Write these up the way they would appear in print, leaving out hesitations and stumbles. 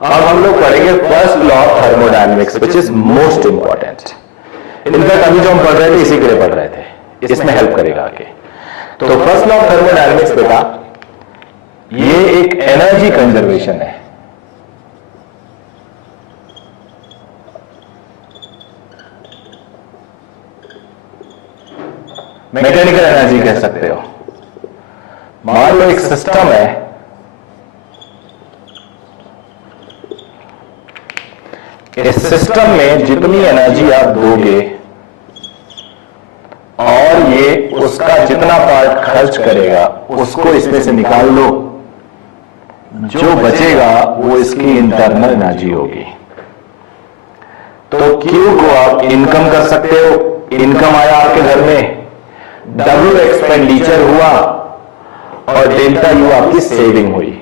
अब हम लोग पढ़ेंगे first law of thermodynamics which is most important. In fact अभी जो हम पढ़ रहे थे इसी के लिए पढ़ रहे थे, इसमें हेल्प करेगा आगे। तो फर्स्ट लॉ ऑफ थर्मोडायनेमिक्स बेटा ये एक एनर्जी कंजर्वेशन है। मैकेनिकल एनर्जी कह सकते हो। मान लो एक सिस्टम है, इस सिस्टम में जितनी एनर्जी आप दोगे और ये उसका जितना पार्ट खर्च करेगा उसको इसमें से निकाल लो, जो बचेगा वो इसकी इंटरनल एनर्जी होगी। तो Q को आप इनकम कर सकते हो, इनकम आया आपके घर में, W एक्सपेंडिचर हुआ और डेल्टा U आपकी सेविंग हुई।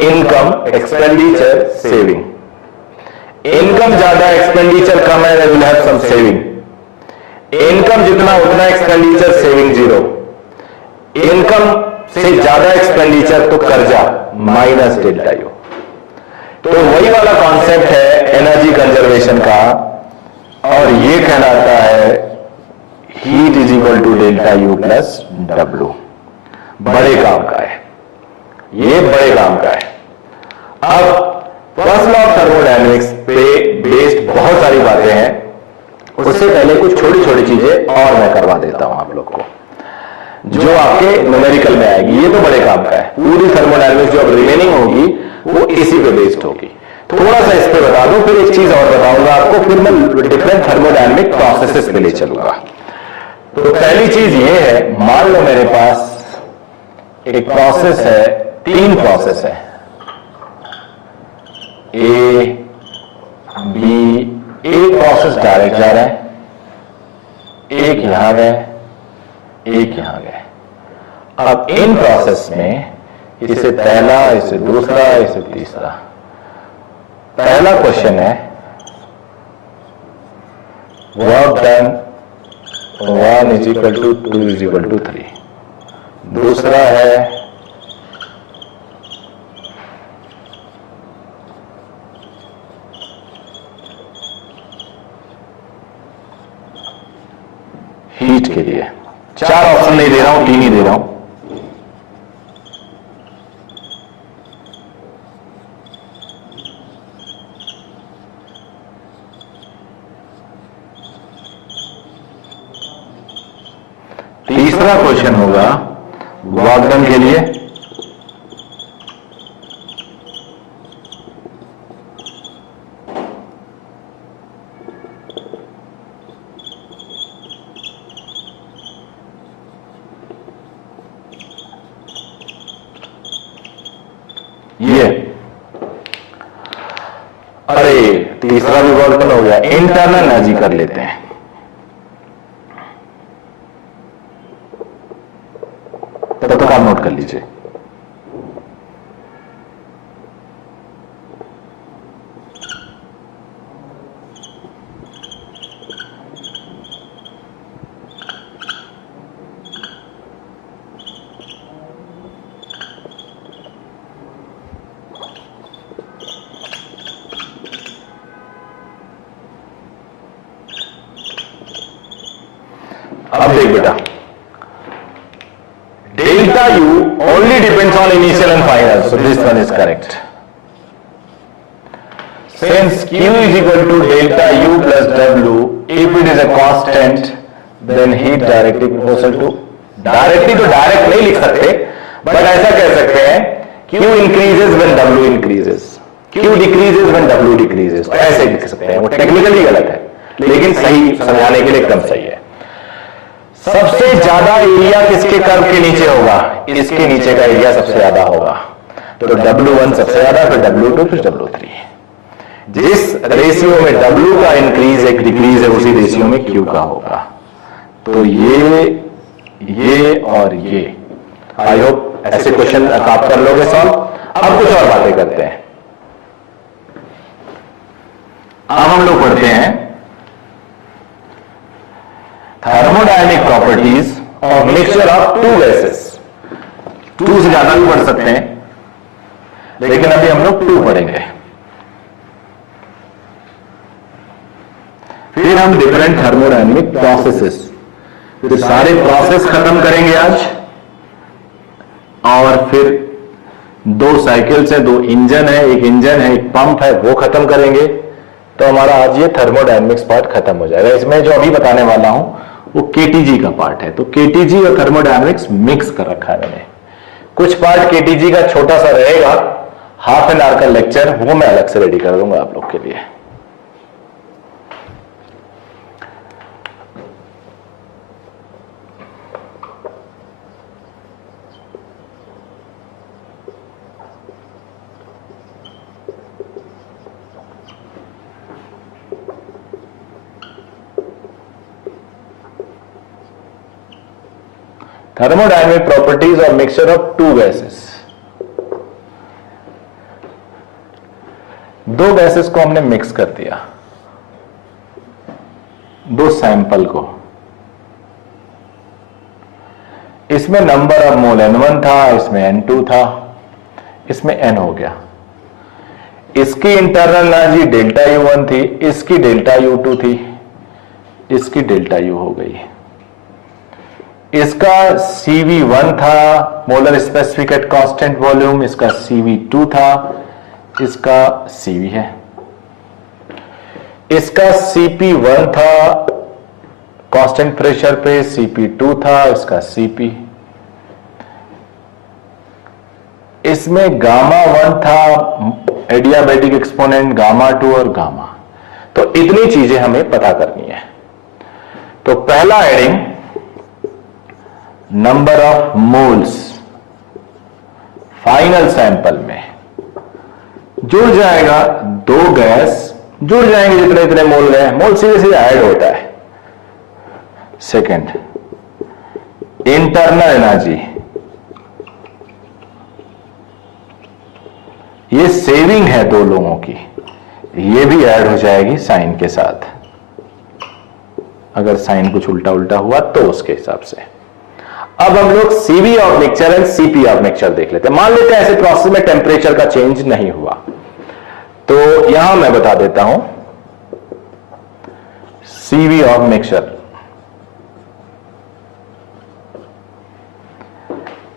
Income, expenditure, saving. इनकम ज्यादा, एक्सपेंडिचर कम है, will have some saving. Income जितना उतना एक्सपेंडिचर, सेविंग जीरो। इनकम से ज्यादा एक्सपेंडिचर तो कर्जा, माइनस डेल्टा यू। तो वही वाला कॉन्सेप्ट है एनर्जी कंजर्वेशन का, और ये कहलाता है heat is equal to delta U plus W. बड़े काम का है ये, बड़े काम का है। अब फर्स्ट लॉ ऑफ थर्मोडायनेमिक्स पे बेस्ड बहुत सारी बातें हैं, उससे पहले कुछ छोटी छोटी चीजें और मैं करवा देता हूं आप लोग को, जो आपके न्यूमेरिकल में आएगी। ये तो बड़े काम का है, पूरी थर्मोडायनेमिक्स जो अब रिमेनिंग होगी वो इसी पे बेस्ड होगी। थोड़ा सा इस पे बता दूं, फिर एक चीज और बताऊंगा आपको, फिर मैं डिफरेंट थर्मोडायनेमिक प्रोसेसेस पे ले चलूंगा। तो पहली चीज ये है, मान लो मेरे पास एक प्रोसेस है, तीन प्रोसेस है, ए बी। एक प्रोसेस डायरेक्ट जा रहा है, एक यहां गए, एक यहां गए। अब इन प्रोसेस में इसे पहला, इसे दूसरा, इसे तीसरा। पहला क्वेश्चन है work done 1 is equal to 2 is equal to 3। दूसरा है हीट के लिए। चार ऑप्शन नहीं दे रहा हूं, तीन ही दे रहा हूं। तीसरा क्वेश्चन होगा वर्क डन के लिए, ये। अरे तीसरा भी वर्क डन हो गया। इंटरनल एनर्जी कर लेते हैं। तब तक आप नोट कर लीजिए। अब देख बेटा, delta u only depends on initial and final, so this one is correct. Since q is equal to delta u plus w, if it is a constant, then heat directly proportional to, directly तो direct नहीं लिख सकते, but ऐसा कह सकते हैं q increases when w increases, q decreases when w decreases। ऐसे लिख सकते हैं, वो टेक्निकली गलत है लेकिन सही समझाने के लिए एकदम सही है। सबसे ज्यादा एरिया किसके कर्व के नीचे होगा? इसके नीचे का एरिया सबसे ज्यादा होगा। तो W1 सबसे ज्यादा, फिर W2, फिर W3। जिस रेशियो में W का इंक्रीज एक डिक्रीज है, उसी रेशियो में Q का होगा। तो ये और ये। आई होप ऐसे क्वेश्चन आप कर लोगे सॉल्व। अब कुछ और बातें करते हैं। अब हम लोग पढ़ते हैं thermodynamic properties of mixture of two gases. Two से ज्यादा भी पढ़ सकते हैं, लेकिन अभी हम लोग 2 पढ़ेंगे। फिर हम डिफरेंट थर्मोडायनेमिक प्रोसेसेस, फिर सारे प्रोसेस खत्म करेंगे आज, और फिर 2 साइकिल्स है, 2 इंजन है, एक इंजन है, एक पंप है, वो खत्म करेंगे। तो हमारा आज ये थर्मोडायनेमिक्स पार्ट खत्म हो जाएगा। इसमें जो अभी बताने वाला हूं वो केटीजी का पार्ट है। तो केटीजी और थर्मोडायनेमिक्स मिक्स कर रखा है मैंने। कुछ पार्ट केटीजी का छोटा सा रहेगा, हाफ एन आवर का लेक्चर, वो मैं अलग से रेडी कर दूंगा आप लोग के लिए। Thermodynamic properties of mixture of 2 gases। 2 gases को हमने मिक्स कर दिया, 2 सैंपल को। इसमें नंबर ऑफ मोल N1 था, इसमें N2 था, इसमें N हो गया। इसकी इंटरनल एनर्जी डेल्टा U1 थी, इसकी डेल्टा U2 थी, इसकी डेल्टा U हो गई। इसका CV1 था, molar specific at constant volume, इसका CV2 था, इसका CV है। इसका CP1 था कांस्टेंट प्रेशर पे, CP2 था, इसका CP। इसमें गामा 1 था, एडियाबैटिक एक्सपोनेंट गामा 2 और गामा। तो इतनी चीजें हमें पता करनी है। तो पहला heading number of moles final sample में जुड़ जाएगा। 2 गैस जुड़ जाएंगे, जितने जितने मोल गए, मोल सीधे सीधे ऐड होता है। सेकंड, इंटरनल एनर्जी, ये सेविंग है 2 लोगों की, ये भी ऐड हो जाएगी साइन के साथ। अगर साइन कुछ उल्टा उल्टा हुआ तो उसके हिसाब से। अब हम लोग CV of mixture and CP of mixture देख लेते हैं। मान लेते हैं ऐसे प्रोसेस में टेम्परेचर का चेंज नहीं हुआ, तो यहां मैं बता देता हूं CV of mixture,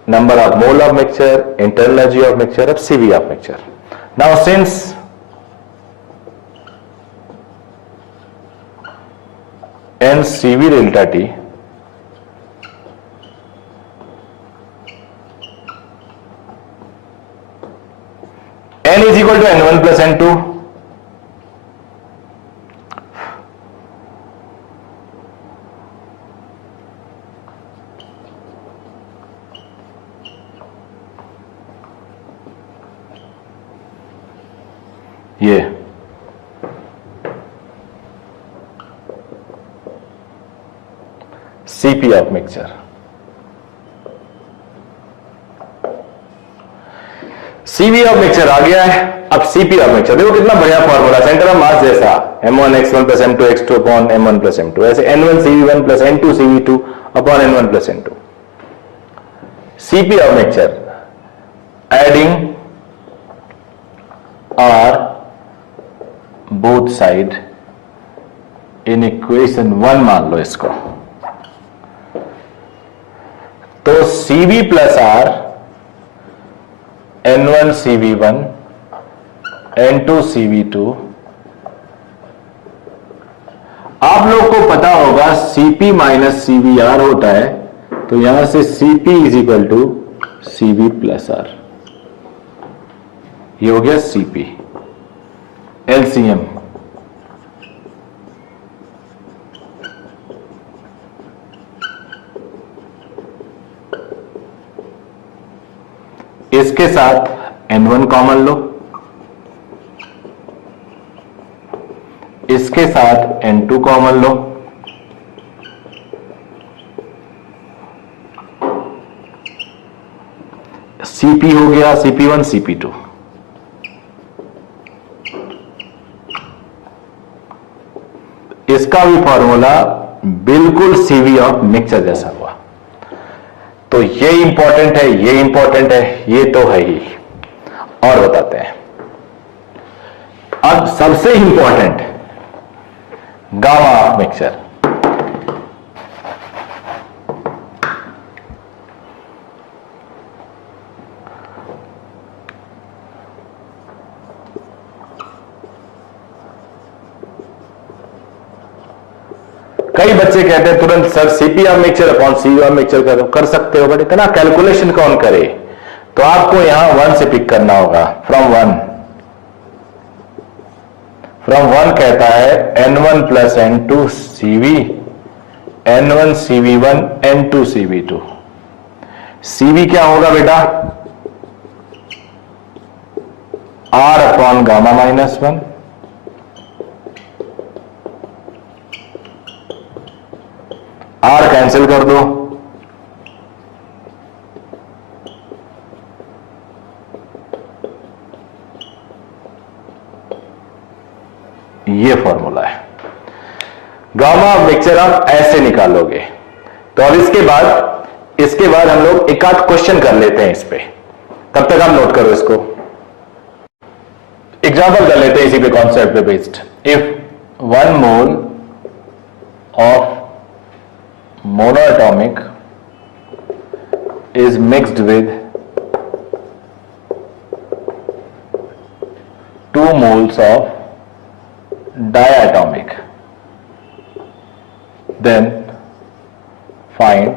number of mole of mixture, internal energy of mixture, of CV of mixture. Now since n CV delta T n is equal to n1 plus n2, ये CP of mixture. CV of mixture आ गया है। अब CP of mixture देखो कितना बढ़िया formula, centre of mass जैसा, m1 x1 plus m2 x2 upon m1 plus m2, ऐसे n1 CV1 plus n2 CV2 upon n1 plus n2। CP of mixture adding R both side in equation 1 मान लो इसको। तो CV plus R N1 CV1 N2 CV2। आप लोग को पता होगा CP minus CVR होता है, तो यहां से CP is equal to CV plus R। ये हो गया CP LCM। इसके साथ N1 कॉमन लो, इसके साथ N2 कॉमन लो, CP हो गया CP1 CP2। इसका भी फॉर्मूला बिल्कुल CV ऑफ मिक्सचर जैसा हुआ। तो ये इंपॉर्टेंट है, ये इंपॉर्टेंट है, ये तो है ही। और बताते हैं। अब सबसे इंपॉर्टेंट गामा ऑफ मिक्सचर। कई बच्चे कहते हैं तुरंत sir CP of mixture upon CV of mixture करो, कर सकते हो, बट इतना कैलकुलेशन कौन करे? तो आपको यहां 1 से पिक करना होगा, फ्रॉम 1 कहता है N1 plus N2 CV, N1 CV1 N2 CV2। CV क्या होगा बेटा? R upon gamma minus 1, R cancel कर दो, ये फॉर्मूला है। गामा मिक्सचर आप ऐसे निकालोगे। तो अब इसके बाद हम लोग एक आध क्वेश्चन कर लेते हैं इस पे, तब तक आप नोट करो इसको। एग्जांपल कर लेते हैं इसी पे, कॉन्सेप्ट पे based. If 1 mole of monoatomic is mixed with 2 moles of diatomic, then find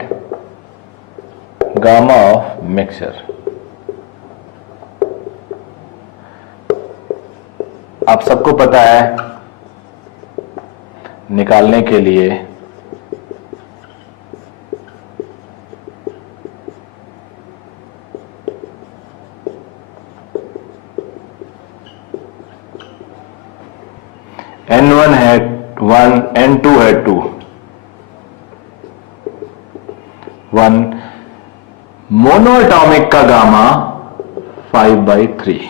gamma of mixture। आप सबको पता है निकालने के लिए N1 है 1, N2 है 2, 1 मोनोएटॉमिक का गामा 5/3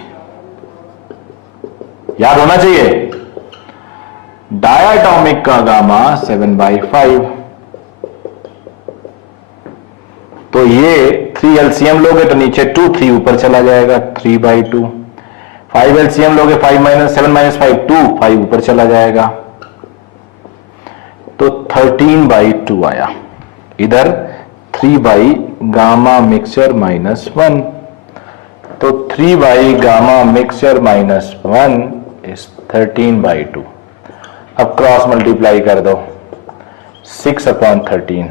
याद होना चाहिए, डायाटॉमिक का गामा 7/5। तो ये 3 LCM लोगे तो नीचे 2 3 ऊपर चला जाएगा, 3/2। 5 LCM लोगे 7 - 5 5 ऊपर चला जाएगा, तो 13/2 आया। इधर 3 बाई गामा मिक्सचर -1, तो 3 बाई गामा मिक्सचर -1 इज 13/2। अब क्रॉस मल्टीप्लाई कर दो, 6/13,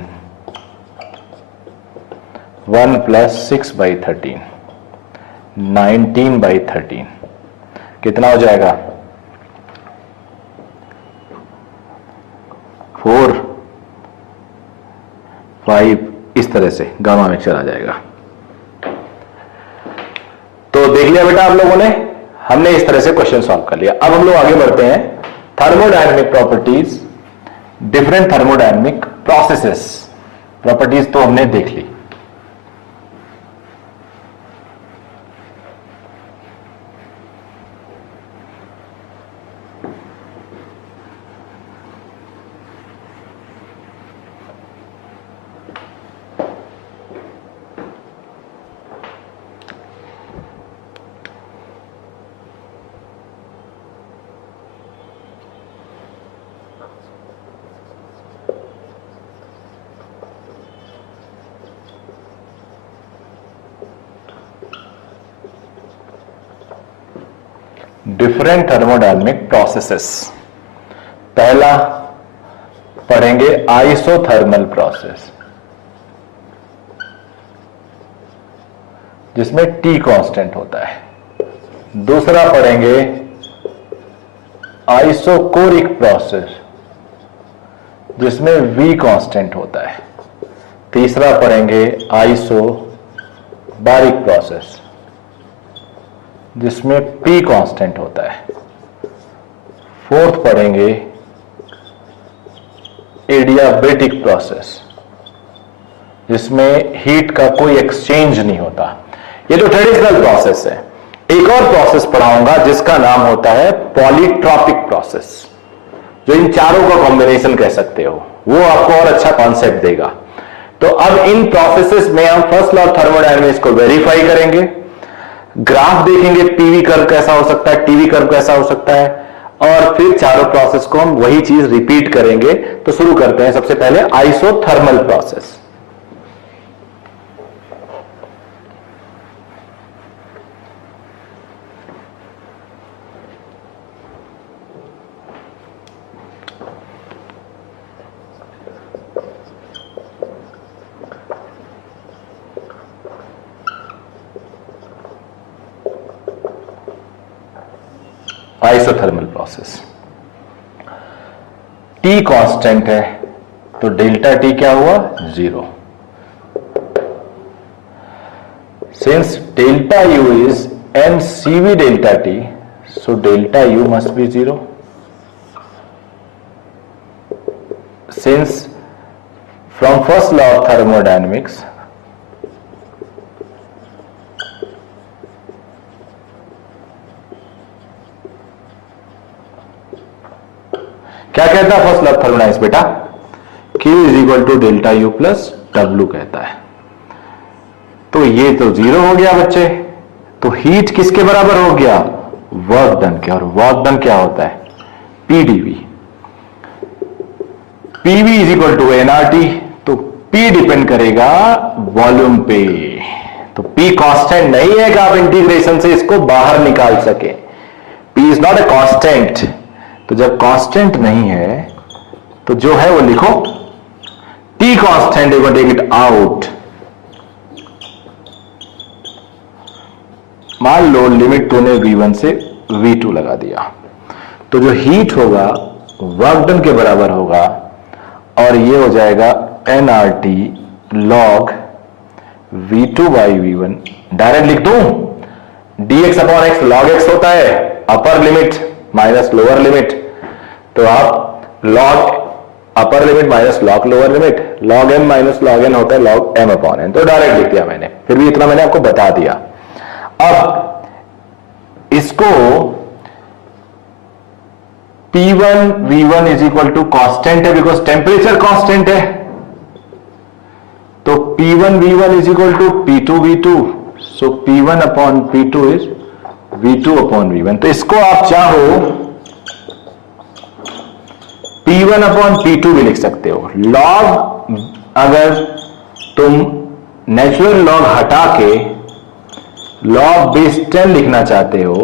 1 + 6/13, 19/13 कितना हो जाएगा? 4 5, इस तरह से गामा मिक्सचर आ जाएगा। तो देख लिया बेटा आप लोगों ने, हमने इस तरह से क्वेश्चन सॉल्व कर लिया। अब हम लोग आगे बढ़ते हैं, thermodynamic properties, different thermodynamic processes. Properties तो हमने देख ली। Different thermodynamic processes. पहला पढ़ेंगे आइसोथर्मल प्रोसेस, जिसमें T कांस्टेंट होता है। दूसरा पढ़ेंगे आइसोकोरिक प्रोसेस, जिसमें V कांस्टेंट होता है। तीसरा पढ़ेंगे आइसोबारिक प्रोसेस, जिसमें P कांस्टेंट होता है। फोर्थ पढ़ेंगे एडियाबेटिक प्रोसेस, जिसमें हीट का कोई एक्सचेंज नहीं होता। ये तो ट्रेडिशनल प्रोसेस है। एक और प्रोसेस पढ़ाऊंगा जिसका नाम होता है पॉलीट्रॉपिक प्रोसेस, जो इन चारों का कॉम्बिनेशन कह सकते हो, वो आपको और अच्छा कॉन्सेप्ट देगा। तो अब इन प्रोसेसेस में हम फर्स्ट लॉ ऑफ थर्मोडायनेमिक्स को वेरीफाई करेंगे, ग्राफ देखेंगे, पीवी कर्व कैसा हो सकता है, टीवी कर्व कैसा हो सकता है, और फिर चारों प्रोसेस को हम वही चीज रिपीट करेंगे। तो शुरू करते हैं सबसे पहले isothermal process. Isothermal process, T constant है तो डेल्टा टी क्या हुआ, 0। Since delta U is mcv delta T, so delta U must be 0। Since from first law of thermodynamics क्या कहता है फर्स्ट लॉ ऑफ थर्मोडायनेमिक्स बेटा, Q is equal to delta U plus W कहता है। तो ये तो 0 हो गया बच्चे, तो हीट किसके बराबर हो गया, वर्क डन के, और वर्क डन क्या होता है, PdV। PV is equal to nRT, तो P डिपेंड करेगा वॉल्यूम पे। तो P कांस्टेंट नहीं है कि आप इंटीग्रेशन से इसको बाहर निकाल सके। P is not a constant. तो जब कांस्टेंट नहीं है तो जो है वो लिखो, T constant, you take it out. मान लो लिमिट तूने V1 से V2 लगा दिया, तो जो हीट होगा वर्क डन के बराबर होगा, और ये हो जाएगा nRT log V2 by V1। Direct लिख दूं, dx upon x log x होता है, upper limit minus lower limit, तो आप log upper limit minus log lower limit, log m minus log n होता है log m अपॉन n। तो direct लिख दिया मैंने, फिर भी इतना मैंने आपको बता दिया। अब इसको P1 V1 is equal to constant है, बिकॉज टेम्परेचर कॉन्स्टेंट है, तो P1 V1 is equal to P2 V2, so P1 upon P2 is V2 upon V1। तो इसको आप चाहो P1 अपॉन P2 भी लिख सकते हो। लॉग अगर तुम नेचुरल लॉग हटा के लॉग बेस 10 लिखना चाहते हो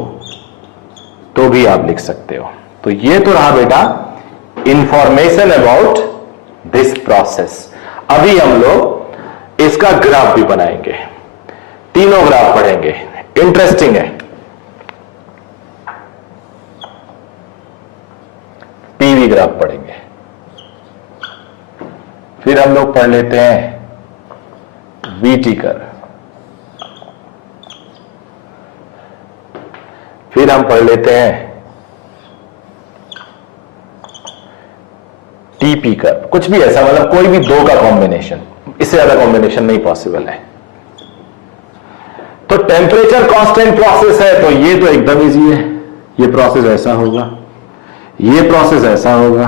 तो भी आप लिख सकते हो। तो ये तो रहा बेटा इंफॉर्मेशन अबाउट दिस प्रोसेस। अभी हम लोग इसका ग्राफ भी बनाएंगे, तीनों ग्राफ पढ़ेंगे, इंटरेस्टिंग है। पीवी ग्राफ पढ़ेंगे, फिर हम लोग पढ़ लेते हैं वीटी कर्व, फिर हम पढ़ लेते हैं टीपी कर्व, कुछ भी ऐसा, मतलब कोई भी दो का कॉम्बिनेशन, इससे ज्यादा कॉम्बिनेशन नहीं पॉसिबल है। तो टेम्परेचर कांस्टेंट प्रोसेस है, तो ये तो एकदम इजी है, ये प्रोसेस ऐसा होगा, ये प्रोसेस ऐसा होगा,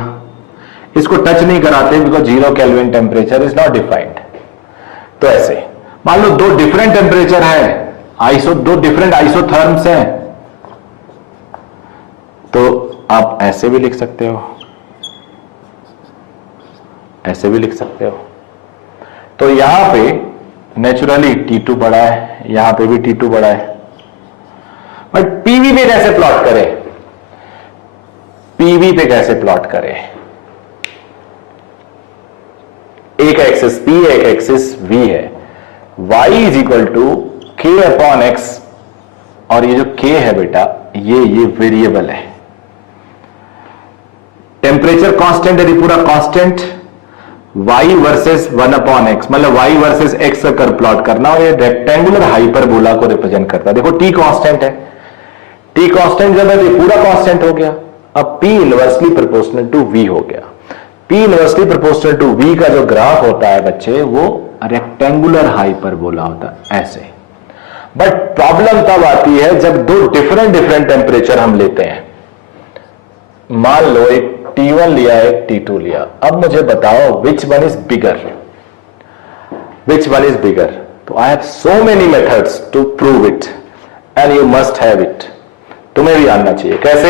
इसको टच नहीं कराते because 0 kelvin temperature is not defined. तो ऐसे मान लो दो डिफरेंट टेम्परेचर है, दो डिफरेंट आइसोथर्म्स हैं, तो आप ऐसे भी लिख सकते हो, ऐसे भी लिख सकते हो। तो यहां पे नेचुरली T2 बड़ा है, यहां पे भी T2 बड़ा है, बट पीवी पे कैसे प्लॉट करें, पीवी पे कैसे प्लॉट करें, एक एक्सिस P एक एक्सिस V है, y is equal to K upon X, और ये जो K है बेटा ये वेरिएबल है, टेम्परेचर कांस्टेंट है, पूरा constant, y versus 1 upon x, मतलब y वर्सेस x का कर्व प्लॉट करना, और ये रेक्टेंगुलर हाइपरबोला को रिप्रेजेंट करता है। देखो t कांस्टेंट है, t कांस्टेंट जब है तो पूरा कांस्टेंट हो गया, अब p inversely proportional to v हो गया। p inversely proportional to v का जो ग्राफ होता है बच्चे, वो रेक्टेंगुलर हाइपरबोला होता है ऐसे। बट प्रॉब्लम तब आती है जब दो डिफरेंट टेम्परेचर हम लेते हैं, मान लो एक T1 लिया एक T2 लिया, अब मुझे बताओ which one is bigger, which one is bigger. तो I have so many methods to prove it, and you must have it, तुम्हें भी आना चाहिए। कैसे?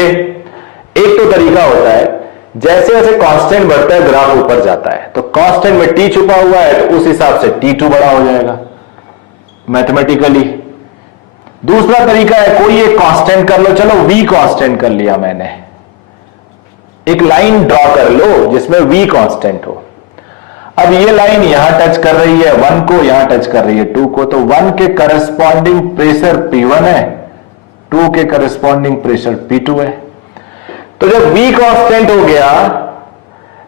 एक तो तरीका होता है, जैसे जैसे कांस्टेंट बढ़ता है ग्राफ ऊपर जाता है, तो कांस्टेंट में टी छुपा हुआ है तो उस हिसाब से T2 बड़ा हो जाएगा मैथमेटिकली। दूसरा तरीका है, कोई एक कांस्टेंट कर लो, चलो V कांस्टेंट कर लिया मैंने, एक लाइन ड्रॉ कर लो जिसमें V कांस्टेंट हो। अब ये लाइन यहां टच कर रही है 1 को, यहां टच कर रही है 2 को, तो 1 के करस्पॉन्डिंग प्रेशर P1 है, 2 के करस्पॉन्डिंग प्रेशर P2 है। तो जब V कांस्टेंट हो गया,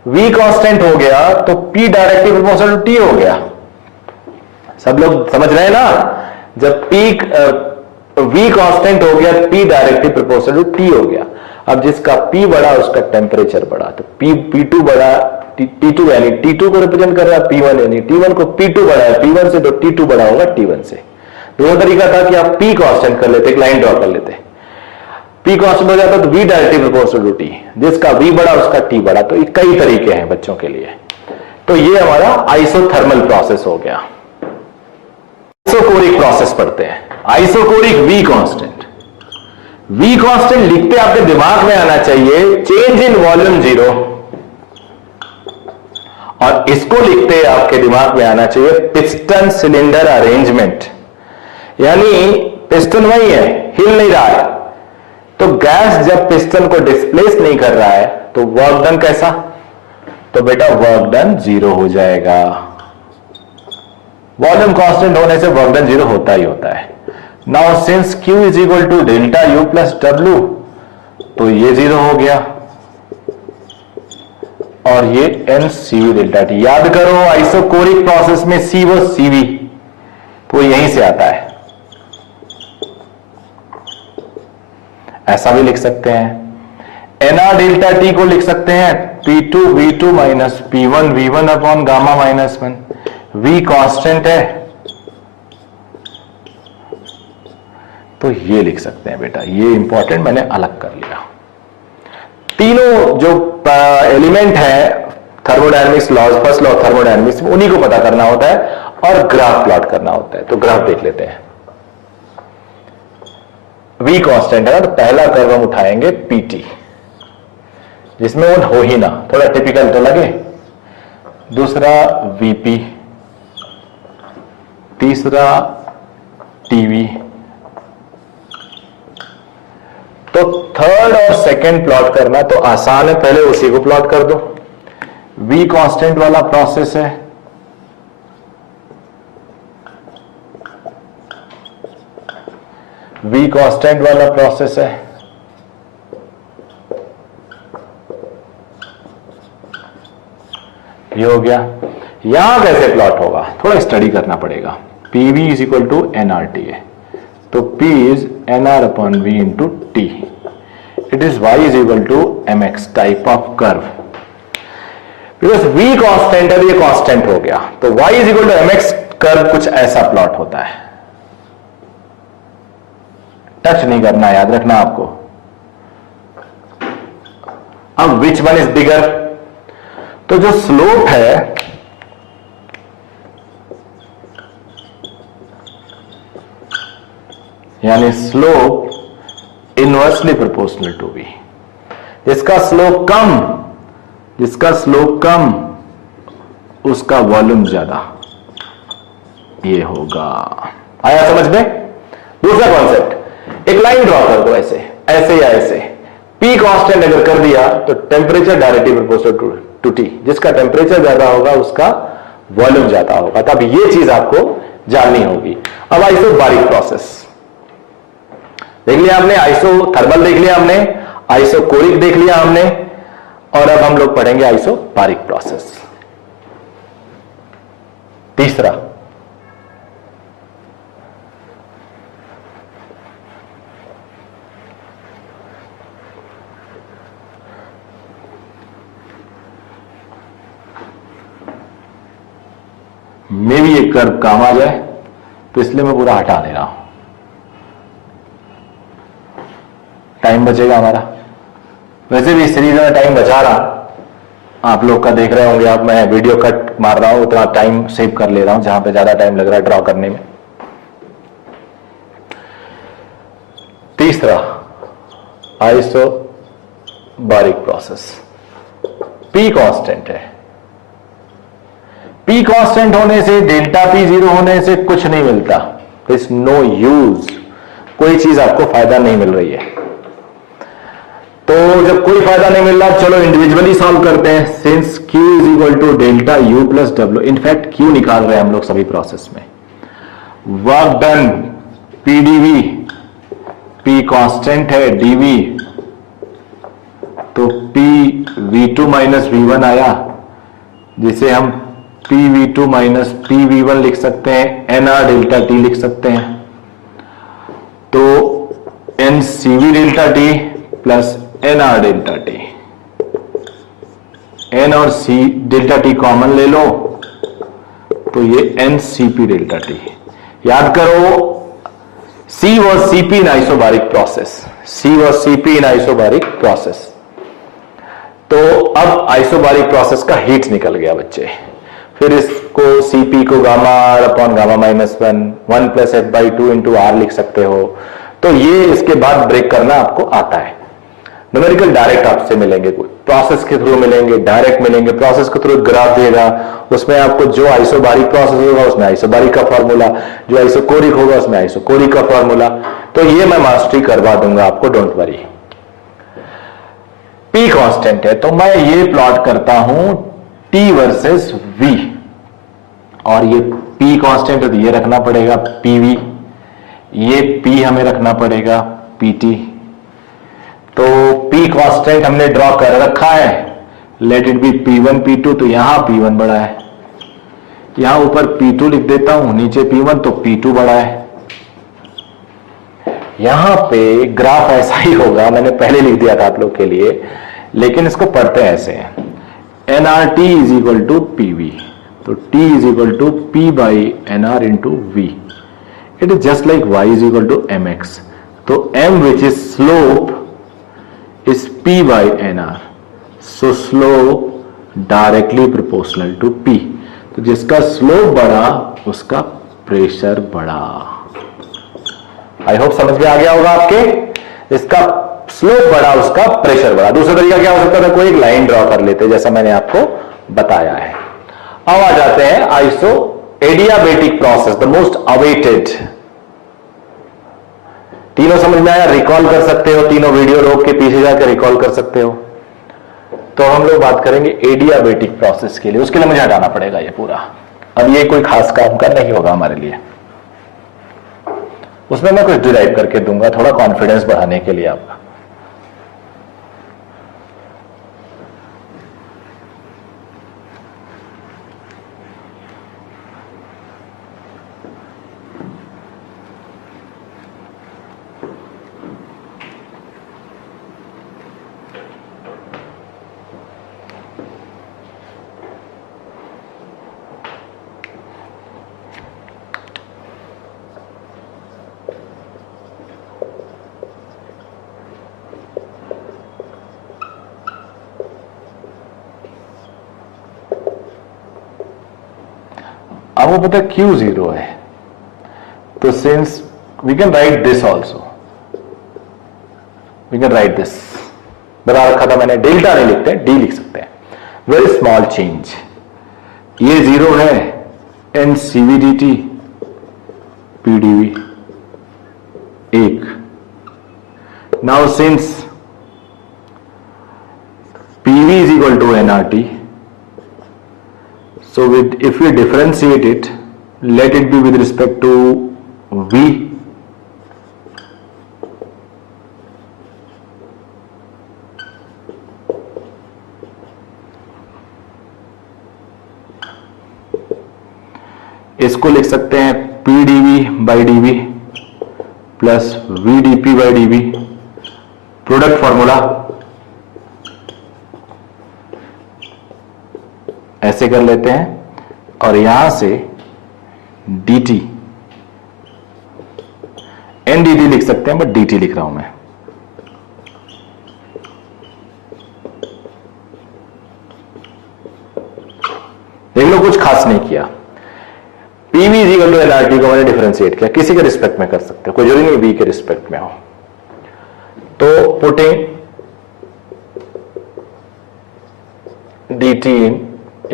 V कांस्टेंट हो गया तो P directly proportional to T हो गया। सब लोग समझ रहे हैं ना? जब V कांस्टेंट हो गया, P directly proportional to T हो गया। अब जिसका P बड़ा उसका टेम्परेचर बड़ा, तो P2 बड़ा, T2 यानी T2 को रिप्रेजेंट कर रहा है, P1 यानी T1 को, P2 बड़ा है P1 से तो T2 बड़ा होगा T1 से। दूसरा तरीका था कि आप P कांस्टेंट कर लेते, एक लाइन ड्रॉ कर लेते, P कांस्टेंट हो जाता तो V directly proportional to T, जिसका V बड़ा उसका T बड़ा। तो कई तरीके हैं बच्चों के लिए। तो ये हमारा आइसोथर्मल प्रोसेस हो गया। आइसोकोरिक प्रोसेस पढ़ते हैं, isochoric V constant. V constant लिखते आपके दिमाग में आना चाहिए चेंज इन वॉल्यूम 0, और इसको लिखते आपके दिमाग में आना चाहिए पिस्टन सिलेंडर अरेंजमेंट, यानी पिस्टन वही है, हिल नहीं रहा है, तो गैस जब पिस्टन को डिस्प्लेस नहीं कर रहा है तो वर्क डन कैसा? तो बेटा वर्क डन 0 हो जाएगा। वॉल्यूम कांस्टेंट होने से वर्क डन 0 होता ही होता है। Now since Q is equal to delta U plus W, तो ये 0 हो गया, और ये NCV डेल्टा T। याद करो आइसोकोरिक प्रोसेस में C वो CV, तो यहीं से आता है। ऐसा भी लिख सकते हैं, NR डेल्टा T को लिख सकते हैं P2 V2 minus P1 V1 upon gamma minus 1। V constant है तो ये लिख सकते हैं बेटा, ये इंपॉर्टेंट मैंने अलग कर लिया। तीनों जो एलिमेंट है thermodynamics laws, first law thermodynamics, उन्हीं को पता करना होता है और ग्राफ प्लॉट करना होता है। तो ग्राफ देख लेते हैं। V कांस्टेंट है ना, तो पहला कर्व हम उठाएंगे PT, जिसमें वो हो ही ना, थोड़ा टिपिकल तो लगे। दूसरा VP, तीसरा TV, तो थर्ड और सेकंड प्लॉट करना तो आसान है, पहले उसी को प्लॉट कर दो। V कांस्टेंट वाला प्रोसेस है, V कांस्टेंट वाला प्रोसेस है, ये हो गया। यहां कैसे प्लॉट होगा थोड़ा स्टडी करना पड़ेगा। PV is equal to NRT है, तो P इज NR upon V into T। It is Y is equal to MX type of curve, because V constant है, ये कांस्टेंट हो गया, तो Y is equal to MX curve कुछ ऐसा प्लॉट होता है। टच नहीं करना, याद रखना आपको। अब विच वन इज बिगर, तो जो स्लोप है यानी slope inversely proportional to V, जिसका स्लोप कम उसका वॉल्यूम ज्यादा, ये होगा। आया समझ में? दूसरा कॉन्सेप्ट, एक लाइन ड्रॉ कर दो ऐसे ऐसे या ऐसे। P कांस्टेंट अगर कर दिया तो temperature directly proportional to T, जिसका टेम्परेचर ज्यादा होगा उसका वॉल्यूम ज्यादा होगा। तब ये चीज आपको जाननी होगी। अब आइसोबारिक प्रोसेस देख लिया हमने, आइसोथर्मल देख लिया हमने, आइसोकोरिक देख लिया हमने, और अब हम लोग पढ़ेंगे आइसोबारिक प्रोसेस। तीसरा मे भी एक कर्व काम आ जाए, तो इसलिए मैं पूरा हटा ले रहा हूं, टाइम बचेगा हमारा। वैसे भी सीरीज में टाइम बचा रहा, आप लोग का देख रहे होंगे, अब मैं वीडियो कट मार रहा हूं, उतना टाइम सेव कर ले रहा हूं जहां पे ज्यादा टाइम लग रहा है ड्रॉ करने में। तीसरा आइसोबारिक प्रोसेस, पी कांस्टेंट है। पी कांस्टेंट होने से, डेल्टा पी जीरो होने से कुछ नहीं मिलता, इट्स नो यूज, कोई चीज आपको फायदा नहीं मिल रही है। तो जब कोई फायदा नहीं मिल रहा, चलो इंडिविजुअली सॉल्व करते हैं। Since Q is equal to delta U plus W, in fact Q निकाल रहे हैं हम लोग सभी प्रोसेस में। वर्क डन PdV, P कांस्टेंट है, dV तो PV2 माइनस V1 आया, जिसे हम PV2 माइनस PV1 लिख सकते हैं, NR डेल्टा T लिख सकते हैं। तो NCV delta T plus NR delta T, N और C डेल्टा T कॉमन ले लो तो ये NCP डेल्टा T। याद करो, C was CP in isobaric process, C was CP in isobaric process। तो अब आइसोबारिक प्रोसेस का हीट निकल गया बच्चे, फिर इसको Cp को gamma R upon gamma minus 1 plus F by 2 into R लिख सकते हो। तो ये इसके बाद ब्रेक करना आपको आता है। न्यूमेरिकल डायरेक्ट आपसे मिलेंगे, प्रोसेस के थ्रू मिलेंगे, डायरेक्ट मिलेंगे, प्रोसेस के थ्रू ग्राफ देगा, उसमें आपको जो आइसोबारिक प्रोसेस होगा उसमें आइसोबारिक का फॉर्मूला, जो आइसोकोरिक होगा उसमें आइसोकोरिक का फॉर्मूला। तो ये मैं मास्टरी करवा दूंगा आपको, डोंट वरी। P कांस्टेंट है तो मैं ये प्लॉट करता हूं T वर्सेस V, और ये P कांस्टेंट है तो ये रखना पड़ेगा PV, ये P हमें रखना पड़ेगा PT। तो P कांस्टेंट हमने ड्रॉ कर रखा है, let it be P1 P2, तो यहां P1 बड़ा है, यहां ऊपर P2 लिख देता हूं, नीचे P1 तो P2 बड़ा है। यहां पे ग्राफ ऐसा ही होगा, मैंने पहले लिख दिया था आप लोग के लिए, लेकिन इसको पढ़ते हैं ऐसे हैं, NRT is equal to PV, तो T is equal to P by NR into V। It is just like Y is equal to MX, तो M which is slope is P by NR, so slope directly proportional to P। तो जिसका slope बढ़ा उसका pressure बढ़ा। I hope समझ में आ गया होगा आपके, इसका स्लोप बढ़ा उसका प्रेशर बढ़ा। दूसरा तरीका क्या हो सकता था, कोई एक लाइन ड्रॉ कर लेते जैसा मैंने आपको बताया है। अब आ जाते हैं iso adiabatic process, the most awaited. तीनों समझ में आया, रिकॉल कर सकते हो, तीनों वीडियो रोक के पीछे जाकर रिकॉल कर सकते हो। तो हम लोग बात करेंगे एडियाबेटिक प्रोसेस के लिए, उसके लिए मुझे हटाना पड़ेगा ये पूरा। अब ये कोई खास काम का नहीं होगा हमारे लिए, उसमें मैं कुछ डिराइव करके दूंगा थोड़ा कॉन्फिडेंस बढ़ाने के लिए आपका। अब वो पता Q जीरो है, तो since we can write this also, we can write this, बता रखा था मैंने, डेल्टा नहीं लिखते हैं, डी लिख सकते हैं। वेरी स्मॉल चेंज, ये जीरो है, n CV D T PDV एक। Now since PV is equal to NRT, so if we differentiate it, let it be with respect to V, इसको लिख सकते हैं PdV by dV plus VdP by dV, product formula ऐसे कर लेते हैं, और यहां से dt NDT लिख सकते हैं, बट dt लिख रहा हूं मैं। देख लो कुछ खास नहीं किया, PV is equal to NRT को मैंने डिफरेंशिएट किया, किसी के रिस्पेक्ट में कर सकते हो, कोई जरूरी नहीं V के रिस्पेक्ट में हो। तो पुटिंग dt in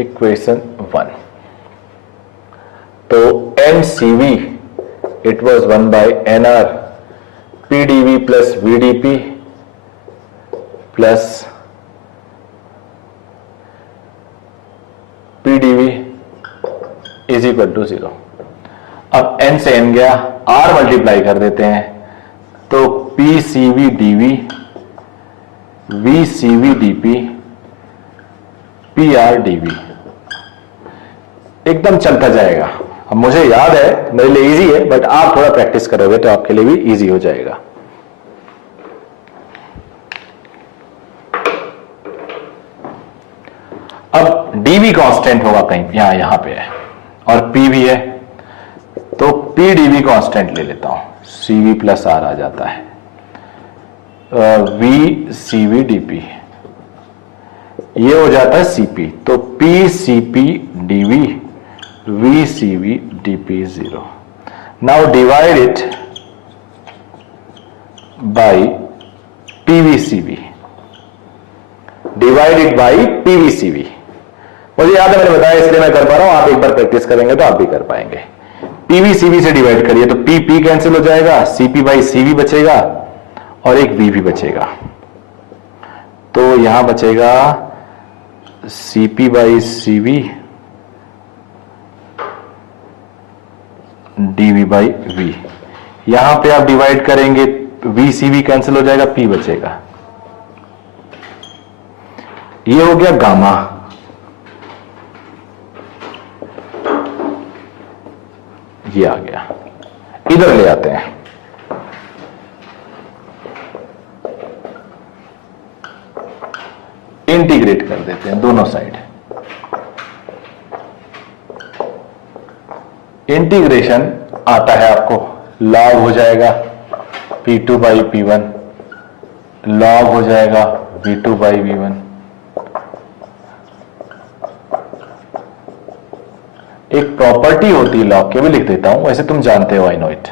equation 1, तो NCV it was 1 by NR PdV plus VdP plus PdV is equal to 0। अब n से n गया, r मल्टीप्लाई कर देते हैं, तो PCV dV VCV dP PR dV एकदम चलता जाएगा। अब मुझे याद है, मेरे लिए इजी है, बट आप थोड़ा प्रैक्टिस करोगे तो आपके लिए भी इजी हो जाएगा। अब dV कांस्टेंट होगा कहीं यहां पे है, और P भी है, तो P dV कांस्टेंट ले लेता हूं, CV प्लस R आ जाता है, V CV dP ये हो जाता है CP, तो PCP dV VCV dP 0। Now divide it by PVCV, divided by PVCV। मुझे याद है मैंने बताया इसलिए मैं कर पा रहा हूं, आप एक बार प्रैक्टिस करेंगे तो आप भी कर पाएंगे। PVCV से डिवाइड करिए तो P कैंसिल हो जाएगा, CP बाई CV बचेगा और एक V भी बचेगा, तो यहां बचेगा CP by CV dV by V। यहां पे आप डिवाइड करेंगे, VCV कैंसिल हो जाएगा, P बचेगा, ये हो गया गामा। ये आ गया, इधर ले आते हैं। इंटीग्रेट कर देते हैं दोनों साइड। इंटीग्रेशन आता है आपको, लॉग हो जाएगा P2 बाई P1, लॉग हो जाएगा V2 बाई V1। एक प्रॉपर्टी होती है लॉग के, भी लिख देता हूं, वैसे तुम जानते हो, I know it.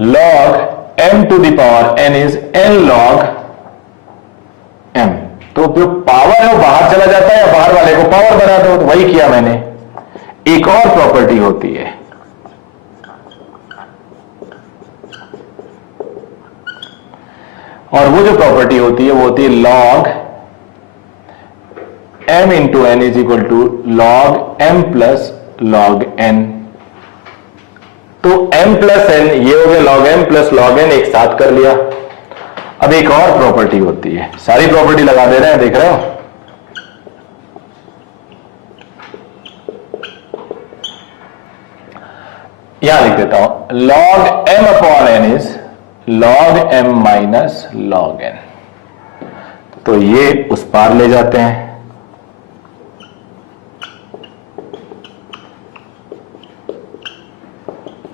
Log m to the power n is n log m। तो जो पावर है वो बाहर चला जाता है या बाहर वाले को पावर बना दो, तो वही किया मैंने। एक और प्रॉपर्टी होती है, और वो जो प्रॉपर्टी होती है वो होती है log m into n is equal to log m plus log n। तो m प्लस n ये हो गया log m plus log n, एक साथ कर लिया। अब एक और प्रॉपर्टी होती है, सारी प्रॉपर्टी लगा दे रहे हैं, देख रहे हो, यहां लिख देता हूं, log m upon n is log m minus log n। तो ये उस पार ले जाते हैं,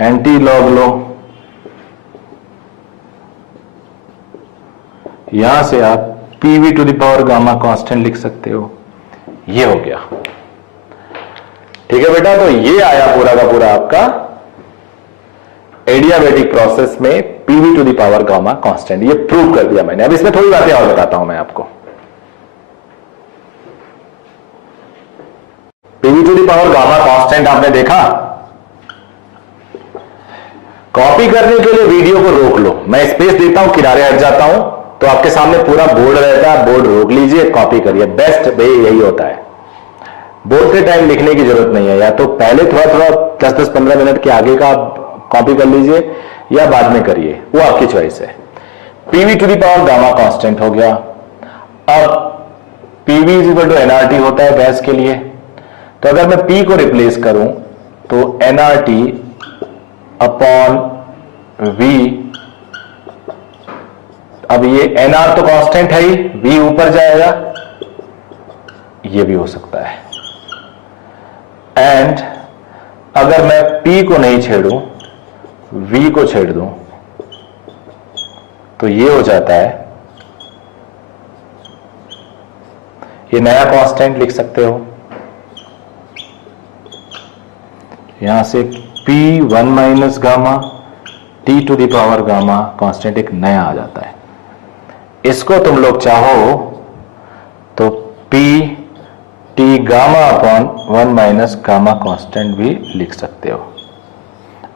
एंटी लॉग लो, यहां से आप PV to the power gamma constant लिख सकते हो। ये हो गया, ठीक है बेटा। तो ये आया पूरा का पूरा आपका एडियाबेटिक प्रोसेस में PV to the power gamma constant, ये प्रूव कर दिया मैंने। अब इसमें थोड़ी बातें और बताता हूं मैं आपको। PV to the power gamma constant आपने देखा, कॉपी करने के लिए वीडियो को रोक लो, मैं स्पेस देता हूं, किनारे हट जाता हूं, तो आपके सामने पूरा बोर्ड रहता है, बोर्ड रोक लीजिए, कॉपी करिए। बेस्ट वे यही होता है, बोर्ड के टाइम लिखने की जरूरत नहीं है, या तो पहले थोड़ा थोड़ा 10-10-15 मिनट के आगे का कॉपी कर लीजिए या बाद में करिए, वो आपकी चॉइस है। PV to the power gamma constant हो गया। अब PV is equal to nRT होता है गैस के लिए, तो अगर मैं P को रिप्लेस करूं तो nRT अपॉन V, अब ये nR तो कांस्टेंट है ही, V ऊपर जाएगा, ये भी हो सकता है। एंड अगर मैं P को नहीं छेड़ूं, V को छेड़ दूं, तो ये हो जाता है, ये नया कांस्टेंट लिख सकते हो, यहां से P1 minus gamma T to the power gamma constant एक नया आ जाता है। इसको तुम लोग चाहो तो P T gamma upon 1 minus gamma constant भी लिख सकते हो।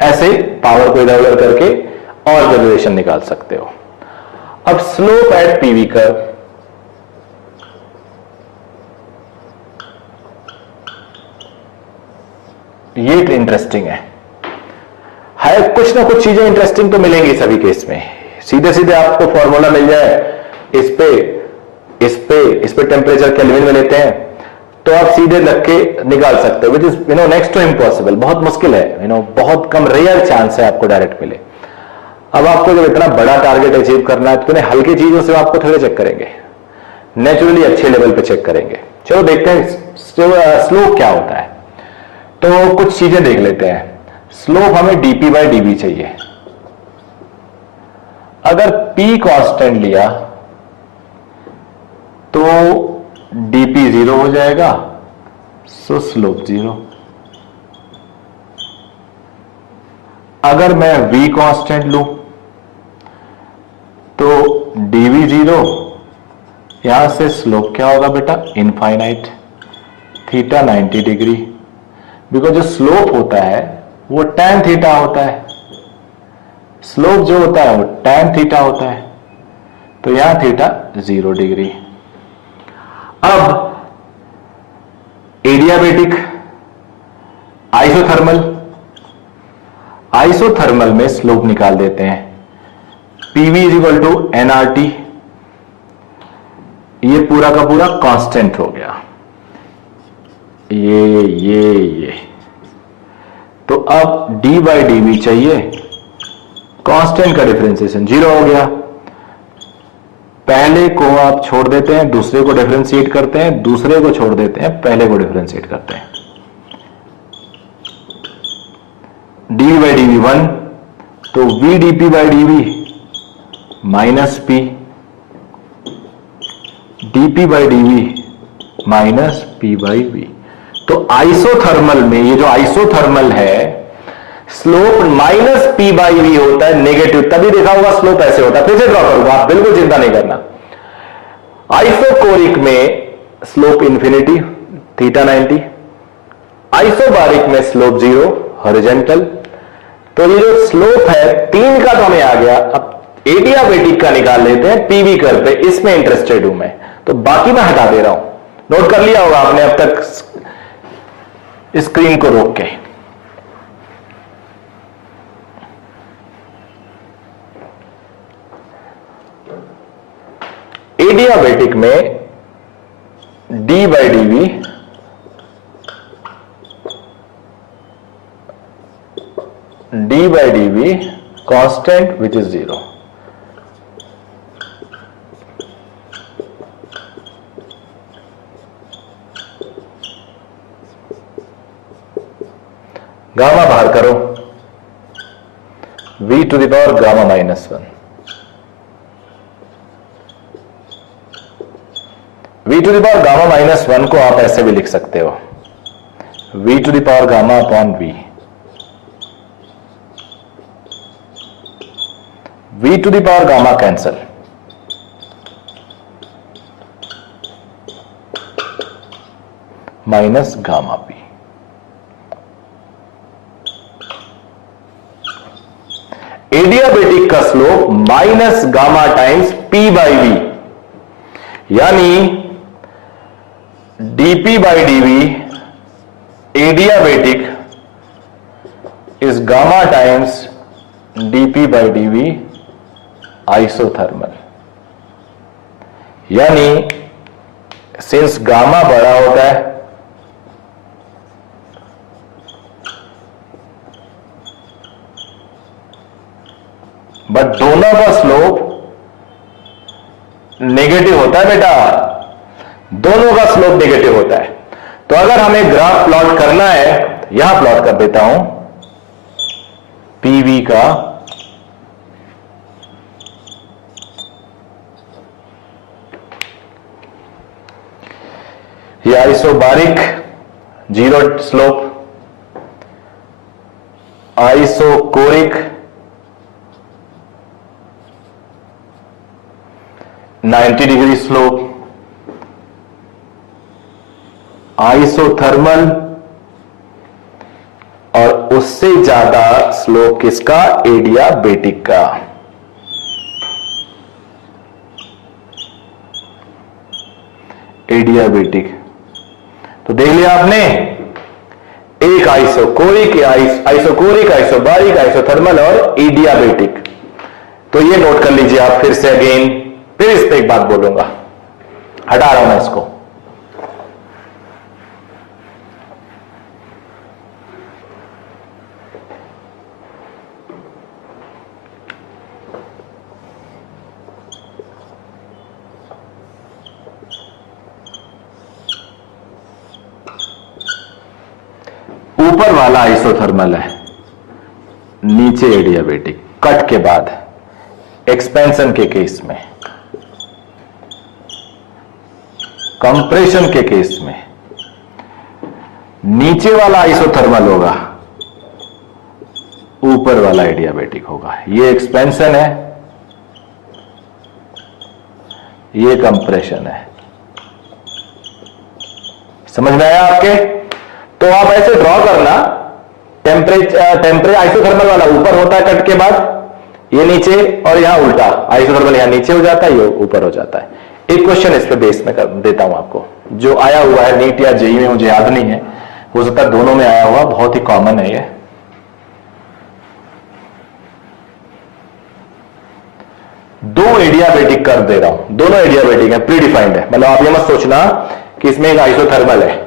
ऐसे पावर को इधर उधर करके और डेरिवेशन निकाल सकते हो। अब स्लोप एट पीवी कर्व, ये इंटरेस्टिंग है कुछ ना कुछ चीजें इंटरेस्टिंग तो मिलेंगी सभी केस में। सीधे सीधे आपको फॉर्मूला मिल जाए, इस पे टेम्परेचर केल्विन में लेते हैं तो आप सीधे लग के निकाल सकते हो, which is next to impossible, बहुत मुश्किल है, बहुत कम, रेयर चांस है आपको डायरेक्ट मिले। अब आपको जब इतना बड़ा टारगेट अचीव करना है तो हल्की चीजों से आपको थोड़े चेक करेंगे, नेचुरली अच्छे लेवल पे चेक करेंगे। चलो देखते हैं स्लोप क्या होता है। तो कुछ चीजें देख लेते हैं। स्लोप हमें डीपी बाई डीवी चाहिए। अगर पी कांस्टेंट लिया तो डीपी 0 हो जाएगा, सो स्लोप 0। अगर मैं v कांस्टेंट लूं तो dv 0, यहां से स्लोप क्या होगा बेटा, इनफाइनाइट, थीटा 90 डिग्री, बिकॉज जो स्लोप होता है वो tan थीटा होता है, स्लोप जो होता है वो tan थीटा होता है, तो यहां थीटा 0 डिग्री। अब एडियाबेटिक, आइसोथर्मल में स्लोप निकाल देते हैं। PV is equal to NRT, ये पूरा का पूरा कांस्टेंट हो गया, ये तो अब डी बाई डी वी चाहिए, कांस्टेंट का डिफरेंशिएशन 0 हो गया। पहले को आप छोड़ देते हैं, दूसरे को डिफरेंशिएट करते हैं, दूसरे को छोड़ देते हैं, पहले को डिफरेंशिएट करते हैं। डी बाई डी वी 1, तो V D P by D V minus P, D P by D V minus P by V. तो आइसोथर्मल में, ये जो आइसोथर्मल है, slope minus P by V होता है, नेगेटिव, तभी देखा होगा स्लोप ऐसे होता है। फिर से ड्रॉ करूंगा, आप बिल्कुल चिंता नहीं करना। आइसोकोरिक में स्लोप इंफिनिटी, थीटा 90, आइसोबारिक में स्लोप 0, हॉरिजॉन्टल। तो ये जो स्लोप है 3 का तो हमें आ गया। अब एडियाबेटिक का निकाल लेते हैं पीवी कर्व पे, इसमें इंटरेस्टेड हूं मैं, तो बाकी मैं हटा दे रहा हूं। नोट कर लिया होगा आपने अब तक स्क्रीन को रोक के। एडियाबेटिक में D by D V constant which is 0। Gamma बाहर करो, v to the power gamma minus 1, v to the power gamma minus 1 को आप ऐसे भी लिख सकते हो, v to the power gamma upon v to the power gamma cancel, minus gamma P. Adiabatic का slope minus gamma times P by V, यानी DP by DV adiabatic is gamma times DP by DV isothermal, यानी since gamma बड़ा होता है but दोनों का slope negative होता है बेटा, दोनों का स्लोप नेगेटिव होता है। तो अगर हमें ग्राफ प्लॉट करना है, यहां प्लॉट कर देता हूं पीवी का, ये isobaric 0 slope, isochoric 90 degree slope, isothermal, और उससे ज्यादा स्लोप किसका? एडियाबेटिक का। एडियाबेटिक। तो देख लिया आपने, एक आइसोकोरिक, आइसोबारिक, आइसोथर्मल और एडियाबेटिक। तो ये नोट कर लीजिए आप फिर से अगेन, फिर इस पे एक बात बोलूंगा, हटा रहा हूं मैं इसको। ऊपर वाला आइसोथर्मल है, नीचे एडियाबेटिक। कट के बाद एक्सपेंशन के केस में, कंप्रेशन के केस में नीचे वाला आइसोथर्मल होगा, ऊपर वाला एडियाबेटिक होगा। ये एक्सपेंशन है, ये कंप्रेशन है। समझ में आया आपके? तो आप ऐसे ड्रॉ करना, टेम्परेचर आइसोथर्मल वाला ऊपर होता है कट के बाद, ये नीचे, और यहां उल्टा, आइसोथर्मल यहां नीचे हो जाता है, ये ऊपर हो जाता है। एक क्वेश्चन इस पे बेस में कर देता हूं आपको, जो आया हुआ है नीट या जेईई में, मुझे याद नहीं है, हो सकता है दोनों में आया हुआ, बहुत ही कॉमन है ये। दो एडियाबेटिक कर दे रहा हूं, दोनों एडियाबेटिक है, प्री डिफाइंड है, मतलब आप ये मत सोचना कि इसमें एक आइसोथर्मल है।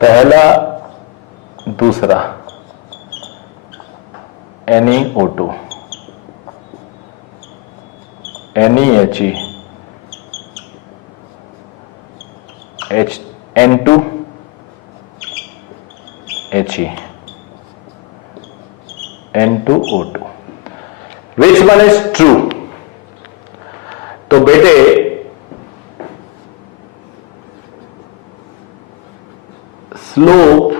पहला, दूसरा NeO2, NeHe, N2, He, N2O2, which one is true? तो बेटे स्लोप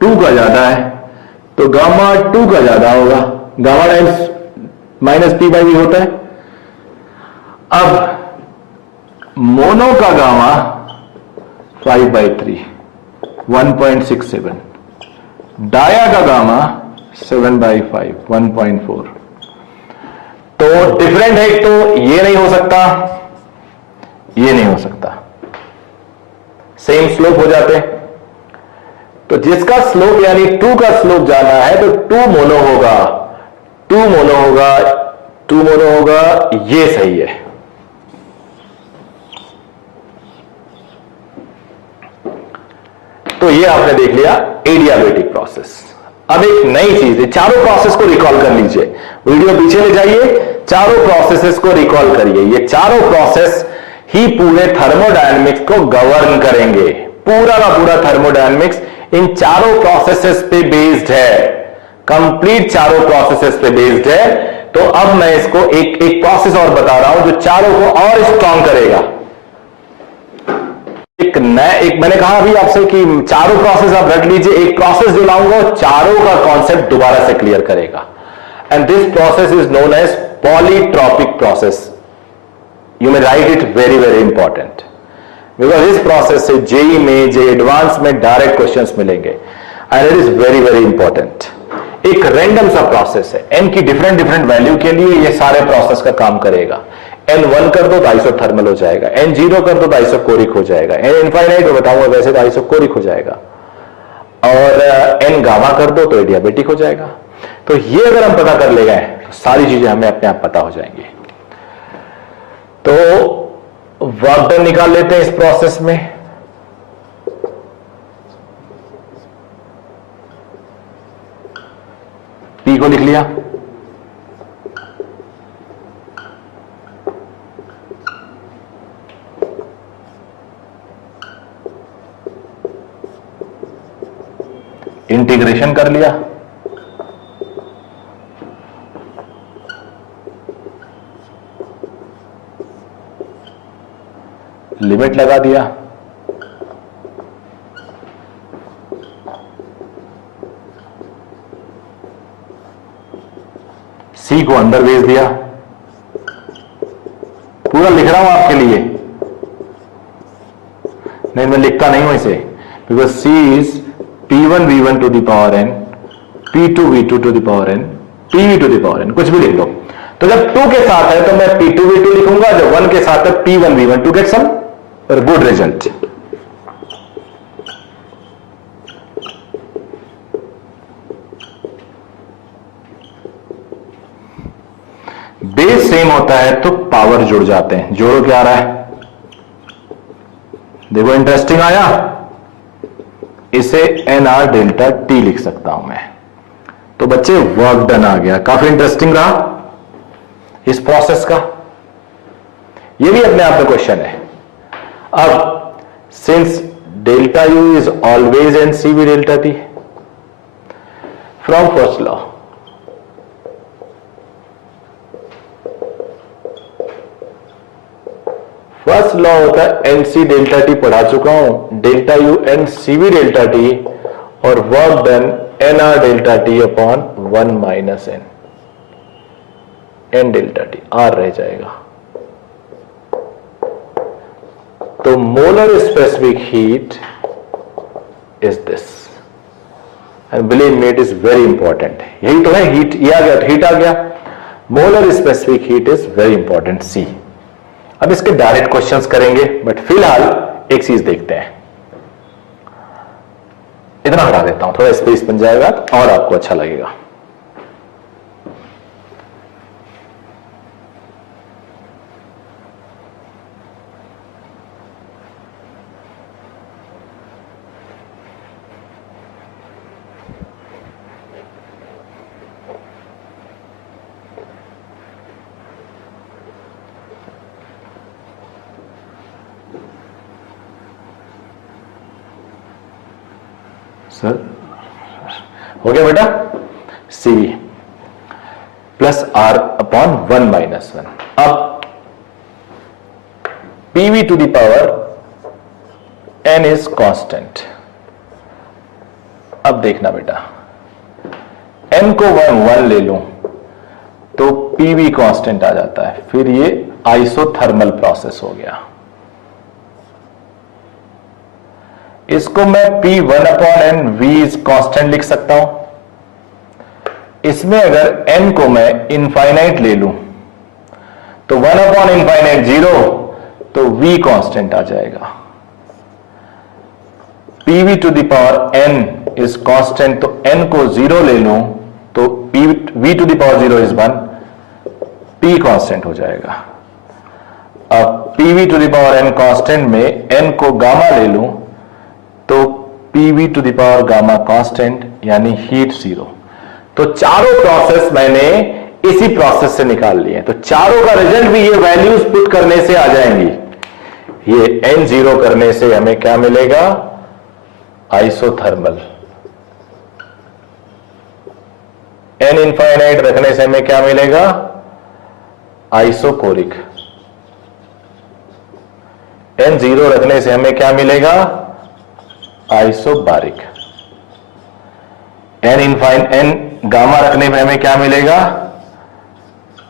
2 का ज्यादा है तो गामा 2 का ज्यादा होगा, gamma times minus P by V होता है। अब मोनो का गामा 5/3 1.67, डाया का गामा 7/5 1.4। तो डिफरेंट है, तो ये नहीं हो सकता, ये नहीं हो सकता, सेम स्लोप हो जाते। तो जिसका स्लोप यानी 2 का स्लोप जाना है तो 2 मोनो होगा, 2 मोनो होगा, 2 मोनो होगा, ये सही है। तो ये आपने देख लिया एडियाबेटिक प्रोसेस। अब एक नई चीज है, चारों प्रोसेस को रिकॉल कर लीजिए, वीडियो पीछे ले जाइए, चारों प्रोसेसेस को रिकॉल करिए। ये चारों प्रोसेस ही पूरे थर्मोडायनेमिक्स को गवर्न करेंगे, पूरा का पूरा थर्मोडायनेमिक्स इन चारों प्रोसेसेस पे बेस्ड है, कंप्लीट चारों प्रोसेसेस पे बेस्ड है। तो अब मैं इसको एक एक प्रोसेस और बता रहा हूं जो चारों को और स्ट्रॉन्ग करेगा। एक मैंने कहा अभी आपसे कि चारों प्रोसेस आप रख लीजिए, एक प्रोसेस जो लाऊंगा चारों का कॉन्सेप्ट दोबारा से क्लियर करेगा। And this process is known as polytropic process. You may write it, very very important, because इस प्रोसेस से जेई में, जे एडवांस में डायरेक्ट क्वेश्चंस मिलेंगे and it is very very important. एक रैंडम सा प्रोसेस है, n की different different value के लिए ये सारे प्रोसेस का काम करेगा। N1 कर दो तो आइसोथर्मल हो जाएगा, N0 कर दो तो आइसोकोरिक हो जाएगा, N इनफाइनाइट बताऊंगा वैसे तो आइसोकोरिक हो जाएगा, और N गामा कर दो तो एडियाबेटिक हो जाएगा। तो ये अगर हम पता कर ले गए तो सारी चीजें हमें अपने आप पता हो जाएंगी। तो वर्क डन निकाल लेते हैं इस प्रोसेस में। P को लिख लिया, इंटीग्रेशन कर लिया, लिमिट लगा दिया, सी को अंदर भेज दिया, पूरा लिख रहा हूं आपके लिए, नहीं मैं लिखता नहीं हूं इसे, because C is P1 V1 to the power n, P2 V2 to the power n, PV to the power n, कुछ भी लिख लो। तो जब 2 के साथ है तो मैं P2 V2 लिखूंगा, जब 1 के साथ है P1 V1 to get some good result. Base same होता है तो पावर जुड़ जाते हैं। जोड़ो क्या आ रहा है, देखो इंटरेस्टिंग आया, इसे NR डेल्टा T लिख सकता हूं मैं। तो बच्चे वर्क डन आ गया, काफी इंटरेस्टिंग रहा इस प्रोसेस का, ये भी अपने आप में क्वेश्चन है। अब since delta U is always n CV delta T, from first law first law होता है NC डेल्टा T, पढ़ा चुका हूं, delta U n CV delta T और work done NR delta T upon 1 minus N delta T, R रह जाएगा। तो molar specific heat is this, and believe me it is very important. यही तो है हीट, ये आ गया, हीट आ गया, molar specific heat is very important C। अब इसके डायरेक्ट क्वेश्चंस करेंगे, बट फिलहाल एक चीज देखते हैं, इतना हटा देता हूं, थोड़ा स्पेस बन जाएगा और आपको अच्छा लगेगा। सर हो गया बेटा, CV plus R upon 1 minus 1। अब PV to the power N is constant. अब देखना बेटा, N को 1 ले लूं तो PV कांस्टेंट आ जाता है, फिर ये आइसोथर्मल प्रोसेस हो गया। इसको मैं P1 upon N V is constant लिख सकता हूं। इसमें अगर N को मैं इनफाइनाइट ले लूं तो 1 अपॉन इनफाइनाइट 0, तो V कांस्टेंट आ जाएगा। PV to the power N is constant, तो N को 0 ले लूं तो V to the power 0 is 1, P constant हो जाएगा। अब PV to the power N constant में N को गामा ले लूं तो PV to the power gamma constant, यानी हीट 0। तो चारों प्रोसेस मैंने इसी प्रोसेस से निकाल लिए, तो चारों का रिजल्ट भी ये वैल्यूज पुट करने से आ जाएंगी। ये N0 करने से हमें क्या मिलेगा, आइसोथर्मल। N इनफाइनाइट रखने से हमें क्या मिलेगा, आइसोकोरिक। N0 रखने से हमें क्या मिलेगा, आइसोबारिक। N गामा रखने में हमें क्या मिलेगा,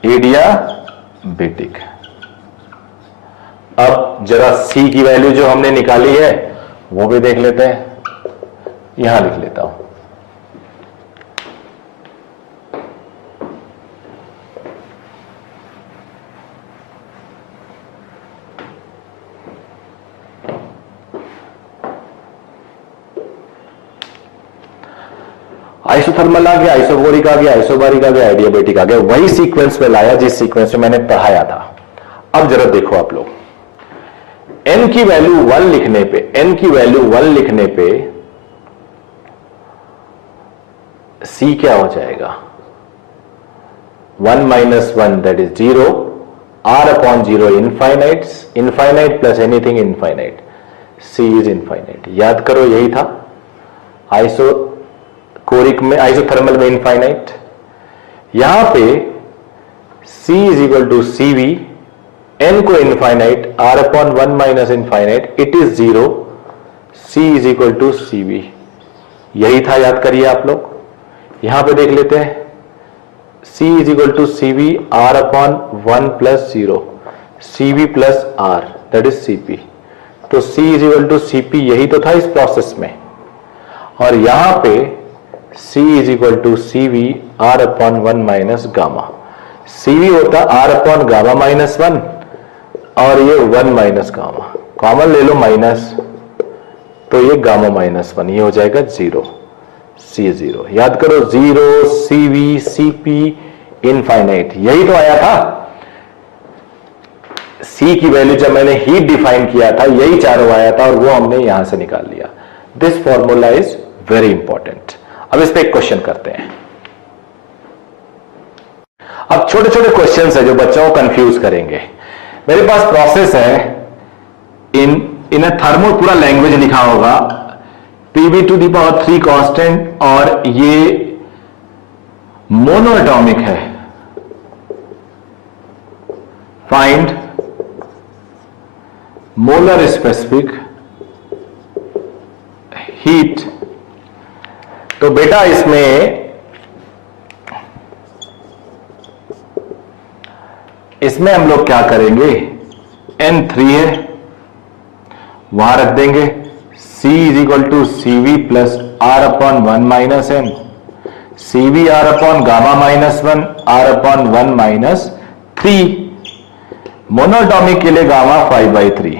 एडियाबेटिक। अब जरा C की वैल्यू जो हमने निकाली है वो भी देख लेते हैं, यहां लिख लेता हूं। आइसोथर्मल आ गया, आइसोकोरिक आ गया, आइसोबारिक आ गया, एडियाबेटिक आ गया, वही सीक्वेंस में लाया जिस सीक्वेंस में मैंने पढ़ाया था। अब जरा देखो आप लोग, N की वैल्यू 1 लिखने पे, N की वैल्यू 1 लिखने पे C क्या हो जाएगा, 1 minus 1 that is 0, R upon 0 infinite, infinite plus anything infinite, C is infinite. याद करो यही था आइसोकोरिक में, आइसोथर्मल में इनफाइनाइट। यहां पे C is equal to CV n को infinite, r upon 1 minus infinite, it is 0, c is equal to cv। यही था, याद करिए आप लोग। यहां पे देख लेते हैं, c is equal to cv, r upon 1 plus 0, cv plus r, that is cp। तो c is equal to cp, यही तो था इस प्रोसेस में। और यहां पे c is equal to cv, r upon 1 minus gamma. cv होता r अपॉन गामा माइनस 1, और ये 1 माइनस गामा, कॉमन ले लो माइनस, तो ये गामा माइनस 1, ये हो जाएगा 0, c 0। याद करो, 0, cv, cp, इनफाइनाइट, यही तो आया था। c की वैल्यू जब मैंने हीट डिफाइन किया था, यही चारों आया था, और वो हमने यहां से निकाल लिया। This formula is very important. अब इस पे एक क्वेश्चन करते हैं। अब छोटे छोटे क्वेश्चंस है जो बच्चों को कंफ्यूज करेंगे। मेरे पास प्रोसेस है, इन थर्मो, पूरा लैंग्वेज लिखा होगा, Pb to the power 3 constant, और ये मोनोएटॉमिक है। Find molar specific heat. तो बेटा इसमें हम लोग क्या करेंगे, N3 है, वहां रख देंगे, C is equal to CV plus R upon 1 minus N, CV R upon gamma minus 1, R upon 1 minus 3। Monatomic के लिए गामा 5/3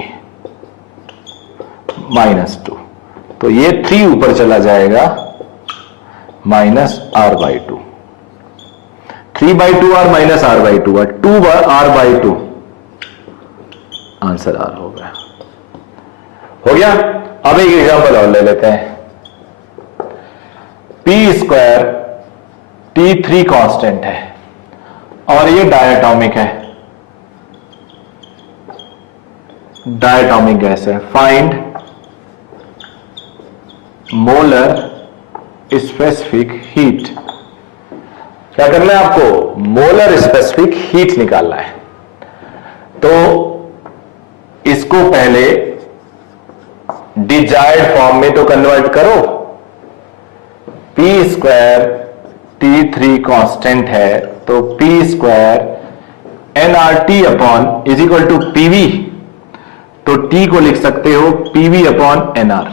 माइनस 2, तो ये 3 ऊपर चला जाएगा, minus R/2, 3/2 R minus R/2 है, 2 R/2, आंसर R हो गया। हो गया। अब एक एग्जांपल और ले लेते हैं। p² T3 कांस्टेंट है, और ये डायटोमिक है, डायटोमिक गैस है। Find molar specific heat. क्या करना है आपको, मोलर स्पेसिफिक हीट निकालना है। तो इसको पहले डिजायर्ड फॉर्म में तो कन्वर्ट करो। p² T3 कांस्टेंट है, तो p² nRT upon is equal to pv, तो t को लिख सकते हो pv upon nr,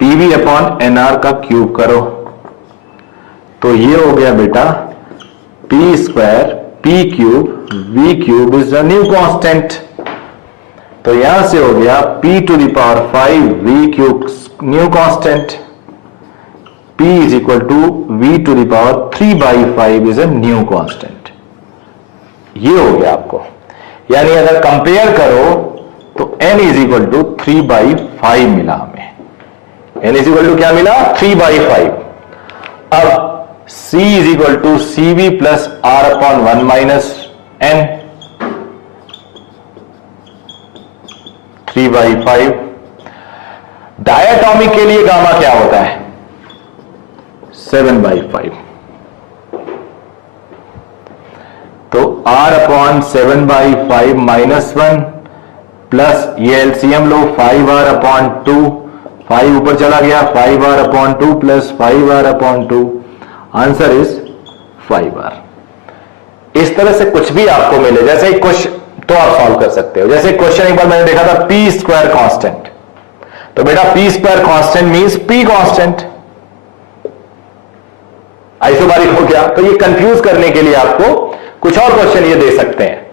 pv upon nr का क्यूब करो, तो ये हो गया बेटा p² p cube v cube is the new constant. तो यहां से हो गया p to the power 5 v cube new constant, p is equal to v to the power 3/5 is a new constant. ये हो गया आपको, यानी अगर कंपेयर करो तो n इज इक्वल टू 3/5 मिला हमें। n इज इक्वल टू क्या मिला, 3/5। अब c is equal to cv plus r upon 1 minus n, 3/5। Diatomic के लिए गामा क्या होता है, 7/5। तो r अपॉन 7/5 माइनस 1 प्लस ये एलसीएम लो, 5r अपॉन 2, 5 ऊपर चला गया, 5r upon 2 plus 5r upon 2, answer is 5r। इस तरह से कुछ भी आपको मिले, जैसे एक क्वेश्चन तो आप सॉल्व कर सकते हो। जैसे क्वेश्चन एक बार मैंने देखा था, p² कांस्टेंट, तो बेटा p² constant means p constant, isobaric हो गया। तो ये कंफ्यूज करने के लिए आपको कुछ और क्वेश्चन ये दे सकते हैं।